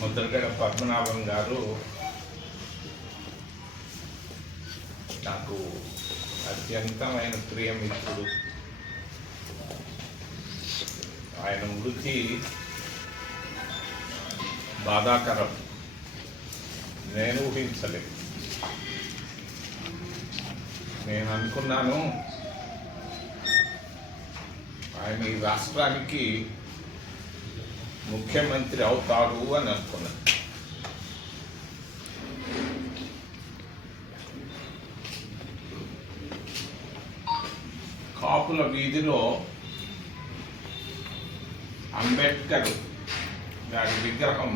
ముద్రగడ పద్మనాభం గారు నాకు అత్యంతమైన ప్రియమిత్రుడు. ఆయన మృతి బాధాకరం, నేను ఊహించలేదు. నేను అనుకున్నాను ఆయన ఈ రాష్ట్రానికి ముఖ్యమంత్రి అవుతాడు అని అనుకున్నాను. కాపుల వీధిలో అంబేద్కర్ గారి విగ్రహం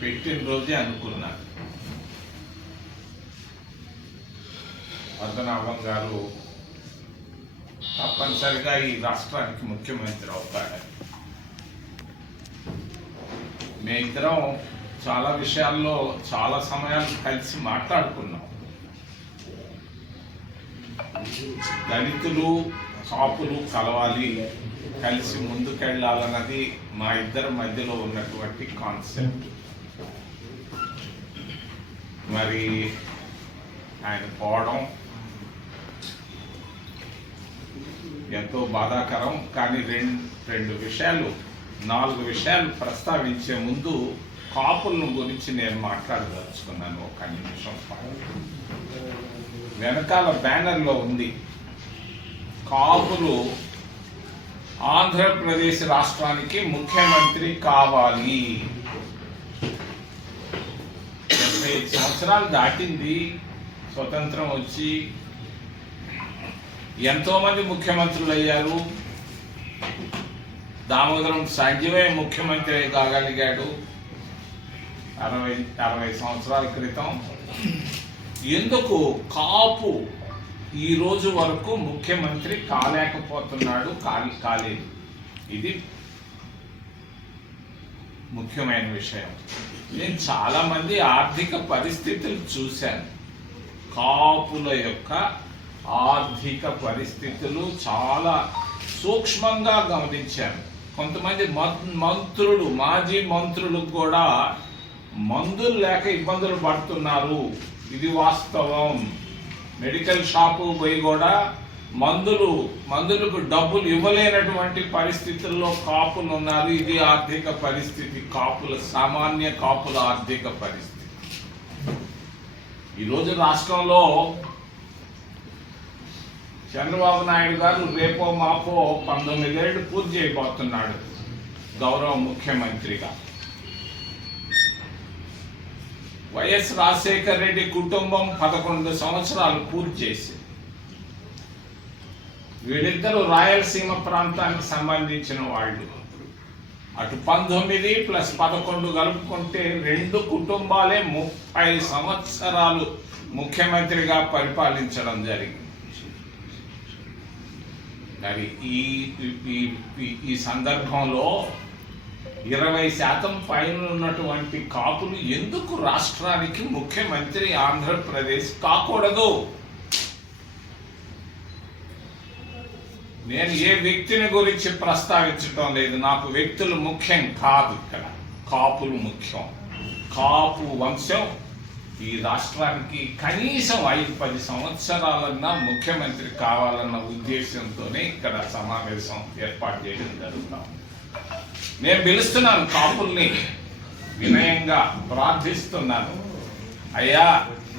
పెట్టిన రోజే అనుకున్నాను పద్మనాభం గారు తప్పనిసరిగా ఈ రాష్ట్రానికి ముఖ్యమంత్రి అవుతాడని. మేమిద్దరం చాలా విషయాల్లో చాలా సమయాలు కలిసి మాట్లాడుకున్నాం. దళితులు కాపులు కలవాలి, కలిసి ముందుకెళ్ళాలన్నది మా ఇద్దరి మధ్యలో ఉన్నటువంటి కాన్సెప్ట్. మరి ఆయన పోవడం ఎంతో బాధాకరం. కానీ రెండు విషయాలు, 4 విషయాలు ప్రస్తావించే ముందు కాపులను గురించి నేను మాట్లాడదలుచుకున్నాను. ఒక నిమిషం. వెనకాల బ్యానర్లో ఉంది, కాపులు ఆంధ్రప్రదేశ్ రాష్ట్రానికి ముఖ్యమంత్రి కావాలి. 75 సంవత్సరాలు దాటింది స్వతంత్రం వచ్చి. ఎంతోమంది ముఖ్యమంత్రులు అయ్యారు. దామోదరం సంజయ్ ముఖ్యమంత్రి కాగలిగాడు 60 సంవత్సరాల క్రితం. ఎందుకు కాపు ఈ రోజు వరకు ముఖ్యమంత్రి కాలేకపోతున్నాడు, కాలేదు? ఇది ముఖ్యమైన విషయం. నేను చాలామంది ఆర్థిక పరిస్థితులు చూశాను. కాపుల యొక్క ఆర్థిక పరిస్థితులు చాలా సూక్ష్మంగా గమనించాను. కొంతమంది మంత్రులు, మాజీ మంత్రులు కూడా మందులు లేక ఇబ్బందులు పడుతున్నారు. ఇది వాస్తవం. మెడికల్ షాపు పోయి కూడా మందులకు డబ్బులు ఇవ్వలేనటువంటి పరిస్థితుల్లో కాపులు ఉన్నారు. ఇది ఆర్థిక పరిస్థితి, సామాన్య కాపుల ఆర్థిక పరిస్థితి. ఈరోజు రాష్ట్రంలో చంద్రబాబు నాయుడు గారు రేపో మాపో 19 ఏళ్ళు పూర్తి చేయబోతున్నాడు గౌరవ ముఖ్యమంత్రిగా. వైఎస్ రాజశేఖర రెడ్డి కుటుంబం 11 సంవత్సరాలు పూర్తి చేసి, వీళ్ళిద్దరూ రాయలసీమ ప్రాంతానికి సంబంధించిన వాళ్ళు. అటు 19 + 11 కలుపుకుంటే 2 కుటుంబాలే 30 సంవత్సరాలు ముఖ్యమంత్రిగా పరిపాలించడం జరిగింది. మరి ఈ సందర్భంలో 20% పైన ఉన్నటువంటి కాపులు ఎందుకు రాష్ట్రానికి ముఖ్యమంత్రి ఆంధ్రప్రదేశ్ కాకూడదు? నేను ఏ వ్యక్తిని గురించి ప్రస్తావించడం లేదు. నాకు వ్యక్తులు ముఖ్యం కాదు. ఇక్కడ కాపులు ముఖ్యం. కాపు వంశం ఈ రాష్ట్రానికి కనీసం 5-10 సంవత్సరాలన్నా ముఖ్యమంత్రి కావాలన్న ఉద్దేశంతోనే ఇక్కడ సమావేశం ఏర్పాటు చేయడం జరుగుతాం. నేను పిలుస్తున్నాను కాపుల్ని, వినయంగా ప్రార్థిస్తున్నాను. అయ్యా,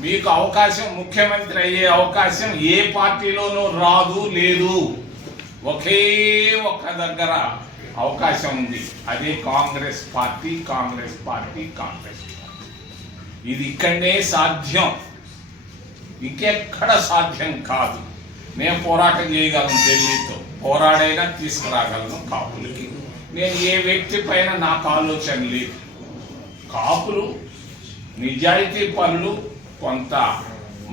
మీకు అవకాశం, ముఖ్యమంత్రి అయ్యే అవకాశం ఏ పార్టీలోనూ రాదు, లేదు. ఒకే ఒక దగ్గర అవకాశం ఉంది, అదే కాంగ్రెస్ పార్టీ. ఇది ఇక్కడనే సాధ్యం, ఇంకెక్కడ సాధ్యం కాదు. మేము పోరాటం చేయగలను, ఢిల్లీతో పోరాడైనా తీసుకురాగలను కాపులకి. నేను ఏ వ్యక్తి పైన నాకు ఆలోచన లేదు. కాపులు నిజాయితీ పనులు, కొంత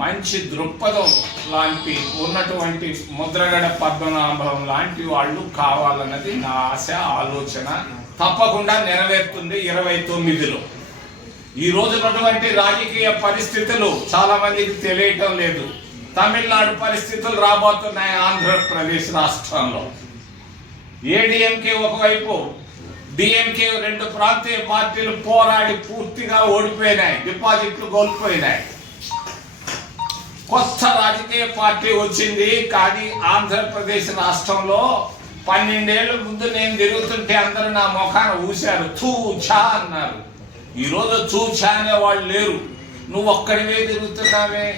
మంచి దృక్పథం లాంటి ఉన్నటువంటి ముద్రగడ పద్మనాభం లాంటి వాళ్ళు కావాలన్నది నా ఆశ, ఆలోచన. తప్పకుండా నెరవేరుతుంది 29లో. ఈ రోజు ఉన్నటువంటి రాజకీయ పరిస్థితులు చాలా మందికి తెలియటం లేదు. తమిళనాడు పరిస్థితులు రాబోతున్నాయి ఆంధ్రప్రదేశ్ రాష్ట్రంలో. ఏడీఎంకే ఒకవైపు, డిఎంకే 2 ప్రాంతీయ పార్టీలు పోరాడి పూర్తిగా ఓడిపోయినాయి, డిపాజిట్లు కోల్పోయినాయి. కొత్త రాజకీయ పార్టీ వచ్చింది. కానీ ఆంధ్రప్రదేశ్ రాష్ట్రంలో 12 ఏళ్ళ ముందు నేను తిరుగుతుంటే అందరూ నా ముఖాన ఊశారు, తూ ఛా అన్నారు. ఈరోజు తూ ఛా అనే వాళ్ళు లేరు. నువ్వు ఒక్కడివే తిరుగుతున్నావే,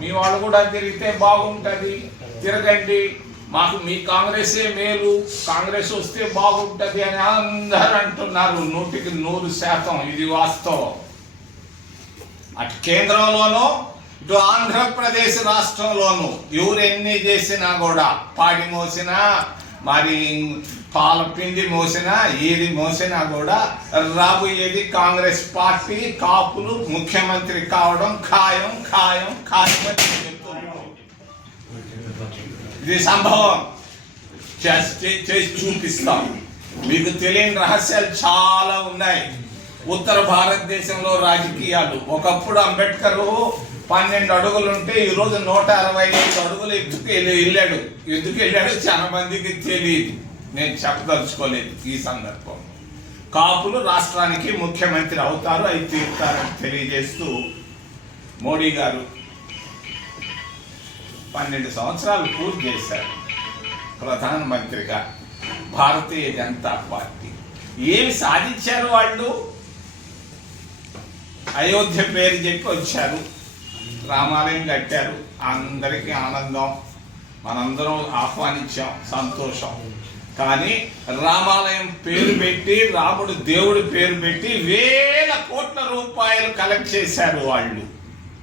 మీ వాళ్ళు కూడా తిరిగితే బాగుంటుంది, తిరగండి, మాకు మీ కాంగ్రెసే మేలు, కాంగ్రెస్ వస్తే బాగుంటుంది అని అందరూ అంటున్నారు. 100% ఇది వాస్తవం. అటు కేంద్రంలోనూ ఇటు ఆంధ్రప్రదేశ్ రాష్ట్రంలోనూ ఎవరు ఎన్ని చేసినా కూడా, పాడి మోసినా మరి పాల పిండి మోసినా ఏది మోసినా కూడా రాబోయేది కాంగ్రెస్ పార్టీ, కాపులు ముఖ్యమంత్రి కావడం ఖాయం ఖాయం ఖాయం అని చెప్తున్నారు. ఇది సంభవం, చేసి చూపిస్తాం. మీకు తెలియని రహస్యాలు చాలా ఉన్నాయి. ఉత్తర భారతదేశంలో రాజకీయాలు, ఒకప్పుడు అంబేద్కర్ 12 అడుగులు ఉంటే ఈరోజు 165 అడుగులు వెళ్ళాడు. ఎందుకు వెళ్ళాడు చాలా మందికి తెలియదు, నేను చెప్పదలుచుకోలేదు ఈ సందర్భం. కాపులు రాష్ట్రానికి ముఖ్యమంత్రి అవుతారు, అవి తీరుతారని తెలియజేస్తూ మోడీ గారు 12 సంవత్సరాలు పూర్తి చేశారు ప్రధానమంత్రిగా. భారతీయ జనతా పార్టీ ఏమి సాధించారు వాళ్ళు? అయోధ్య పేరు చెప్పి వచ్చారు, రామాలయం కట్టారు, అందరికీ ఆనందం, మనందరం ఆహ్వానించాం, సంతోషం. కానీ రామాలయం పేరు పెట్టి, రాముడు దేవుడి పేరు పెట్టి వేల కోట్ల రూపాయలు కలెక్ట్ చేశారు వాళ్ళు.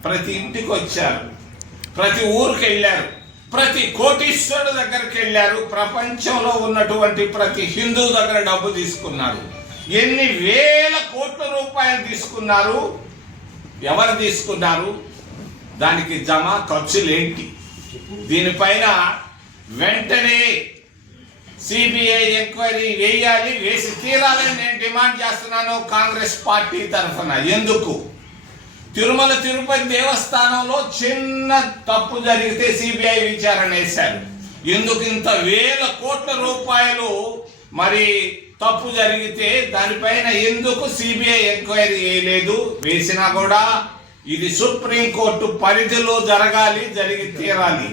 ప్రతి ఇంటికి వచ్చారు, ప్రతి ఊరికి వెళ్ళారు, ప్రతి కోటీశ్వరుడు దగ్గరికి వెళ్ళారు, ప్రపంచంలో ఉన్నటువంటి ప్రతి హిందూ దగ్గర డబ్బు తీసుకున్నారు. ఎన్ని వేల కోట్ల రూపాయలు తీసుకున్నారు, ఎవరు తీసుకున్నారు, దానికి జమ ఖర్చులేంటి, దీనిపైన వెంటనే సిబిఐ ఎంక్వైరీ వేయాలి, వేసి తీరాలని నేను డిమాండ్ చేస్తున్నాను కాంగ్రెస్ పార్టీ తరఫున. ఎందుకు? తిరుమల తిరుపతి దేవస్థానంలో చిన్న తప్పు జరిగితే సిబిఐ విచారణ వేశారు. ఎందుకు ఇంత వేల కోట్ల రూపాయలు మరి తప్పు జరిగితే దానిపైన ఎందుకు సిబిఐ ఎంక్వైరీ వేయలేదు? వేసినా కూడా ఇది సుప్రీంకోర్టు పరిధిలో జరగాలి, జరిగి తీరాలి,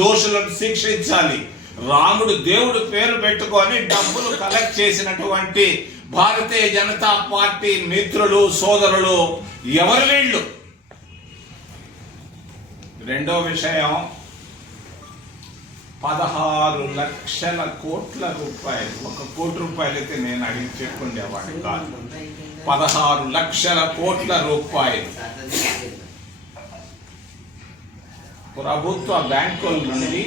దోషులను శిక్షించాలి. రాముడు దేవుడు పేరు పెట్టుకొని డబ్బులు కలెక్ట్ చేసినటువంటి భారతీయ జనతా పార్టీ మిత్రులు సోదరులు ఎవరు వీళ్ళు? రెండో విషయం, 16 లక్షల కోట్ల రూపాయలు. 1 కోటి రూపాయలు అయితే నేను అడిగి చెప్పుకునేవాడిని కాదు, 16 లక్షల కోట్ల రూపాయలు ప్రభుత్వ బ్యాంకుల నుండి